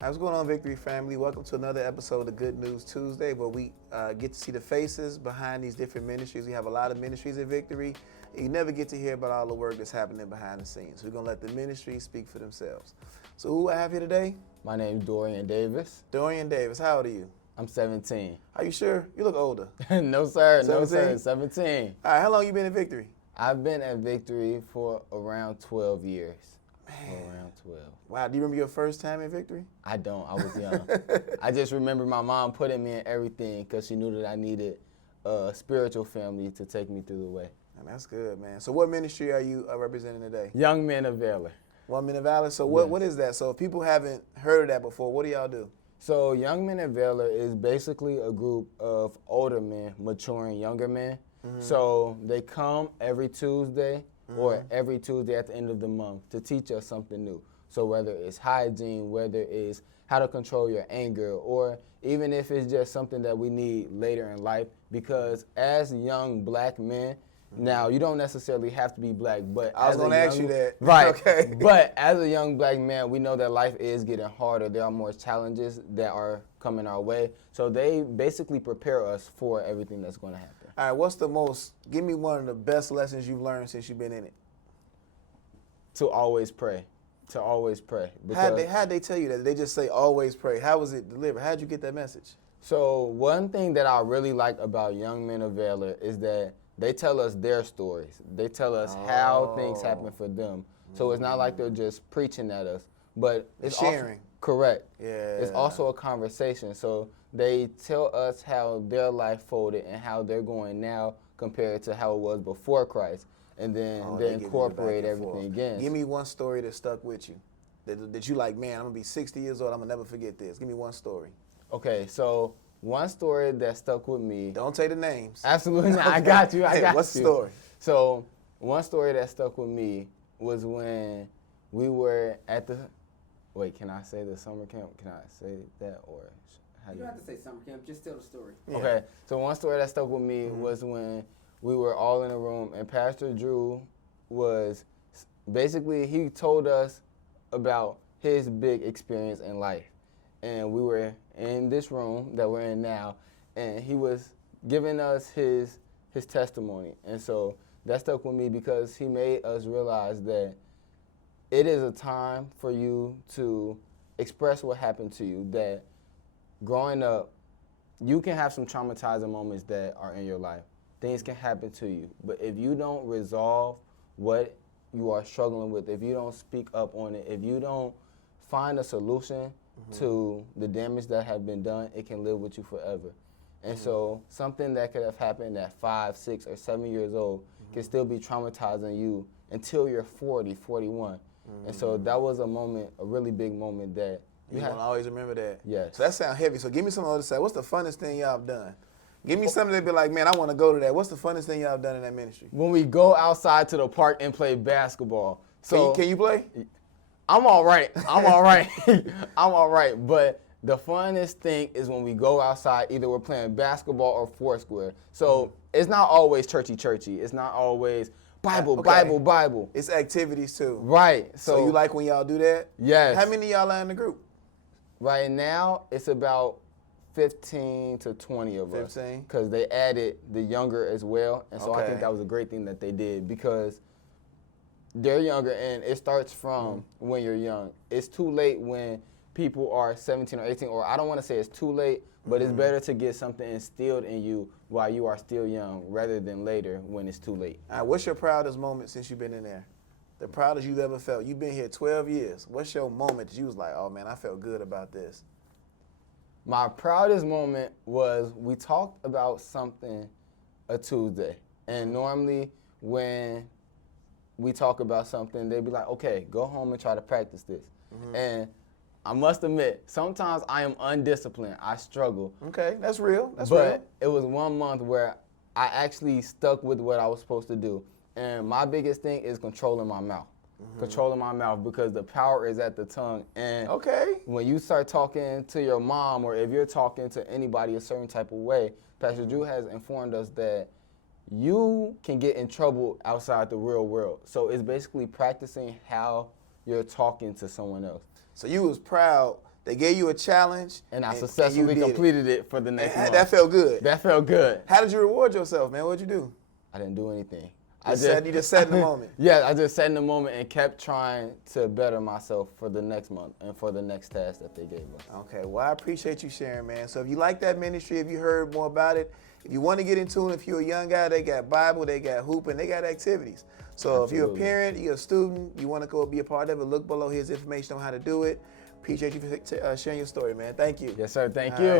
What's going on, Victory family? Welcome to another episode of Good News Tuesday, where we get to see the faces behind these different ministries. We have a lot of ministries at Victory. You never get to hear about all the work that's happening behind the scenes. We're going to let the ministries speak for themselves. So who I have here today? My name's Dorian Davis. Dorian Davis. How old are you? I'm 17. Are you sure? You look older. No, sir. 17? No, sir. 17. All right, how long you been at Victory? I've been at Victory for around 12 years. Around 12. Wow, do you remember your first time at Victory? I don't. I was young. I just remember my mom putting me in everything because she knew that I needed a spiritual family to take me through the way. Man, that's good, man. So what ministry are you representing today? Young Men of Valor. 1 Minute Valor. So Yes. what is that? So if people haven't heard of that before, what do y'all do? So Young Men of Valor is basically a group of older men maturing younger men. So they come every Tuesday or every Tuesday at the end of the month to teach us something new. So whether it's hygiene, whether it's how to control your anger, or even if it's just something that we need later in life, because as young black men, now you don't necessarily have to be black, but I was going to ask you that. Right. Okay. But as a young black man, we know that life is getting harder. There are more challenges that are coming our way. So they basically prepare us for everything that's going to happen. All right, give me one of the best lessons you've learned since you've been in it. To always pray. To always pray. How'd they tell you that? Did they just say always pray? How was it delivered? How'd you get that message? So one thing that I really like about Young Men of Valor is that they tell us their stories. They tell us how things happen for them. So it's not like they're just preaching at us, but it's sharing. Also, correct. Yeah. It's also a conversation. So they tell us how their life folded and how they're going now compared to how it was before Christ. And then they give you the incorporate back and forth. everything again. Give me one story that stuck with you. That you like, man, I'm going to be 60 years old. I'm going to never forget this. Give me one story. Okay, so one story that stuck with me. Don't say the names. Absolutely not. I got you. I got What's you. the story? So one story that stuck with me was when we were at the. Wait, can I say the summer camp? Can I say that or? You don't have to say summer camp. Just tell the story. Yeah. Okay. So one story that stuck with me was when we were all in a room and Pastor Drew was basically he told us about his big experience in life, and we were in this room that we're in now, and he was giving us his testimony. And so that stuck with me because he made us realize that it is a time for you to express what happened to you, that growing up, you can have some traumatizing moments that are in your life. Things can happen to you. But if you don't resolve what you are struggling with, if you don't speak up on it, if you don't find a solution to the damage that have been done, it can live with you forever. And so something that could have happened at 5, 6, or 7 years old can still be traumatizing you until you're 40, 41. And so that was a moment, a really big moment that You want to always remember that. Yes. So that sounds heavy. So give me some other side. What's the funnest thing y'all have done? Give me something that be like, man, I want to go to that. What's the funnest thing y'all have done in that ministry? when we go outside to the park and play basketball. So Can you play? I'm all right. I'm all right. I'm all right. But the funnest thing is when we go outside, either we're playing basketball or foursquare. So it's not always churchy. It's not always Bible, Okay. Bible. It's activities too. Right. So you like when y'all do that? Yes. How many of y'all are in the group? Right now, it's about 15 to 20 of us. 15? Because they added the younger as well. And so I Okay. think that was a great thing that they did because they're younger and it starts from when you're young. It's too late when people are 17 or 18, or I don't want to say it's too late, but it's better to get something instilled in you while you are still young rather than later when it's too late. All right, what's your proudest moment since you've been in there? The proudest you've ever felt? You've been here 12 years. What's your moment that you was like, oh man, I felt good about this? My proudest moment was we talked about something a Tuesday. And normally when we talk about something, they'd be like, okay, go home and try to practice this. And I must admit, sometimes I am undisciplined. I struggle. Okay, that's real. That's But real. it was 1 month where I actually stuck with what I was supposed to do. And my biggest thing is controlling my mouth. Controlling my mouth because the power is at the tongue. And Okay. when you start talking to your mom or if you're talking to anybody a certain type of way, Pastor Drew has informed us that you can get in trouble outside the real world. So it's basically practicing how you're talking to someone else. So you was proud They gave you a challenge. And I you successfully did completed it for the next month. That felt good. That felt good. How did you reward yourself, man? What'd you do? I didn't do anything. You just sat in the moment. Yeah, I just sat in the moment and kept trying to better myself for the next month and for the next task that they gave us. Okay, well, I appreciate you sharing, man. So if you like that ministry, if you heard more about it, if you want to get into it, if you're a young guy, they got Bible, they got hooping, they got activities. So if you're a parent, you're a student, you want to go be a part of it, look below his information on how to do it. Appreciate you for sharing your story, man. Thank you. Yes, sir. Thank All you. right.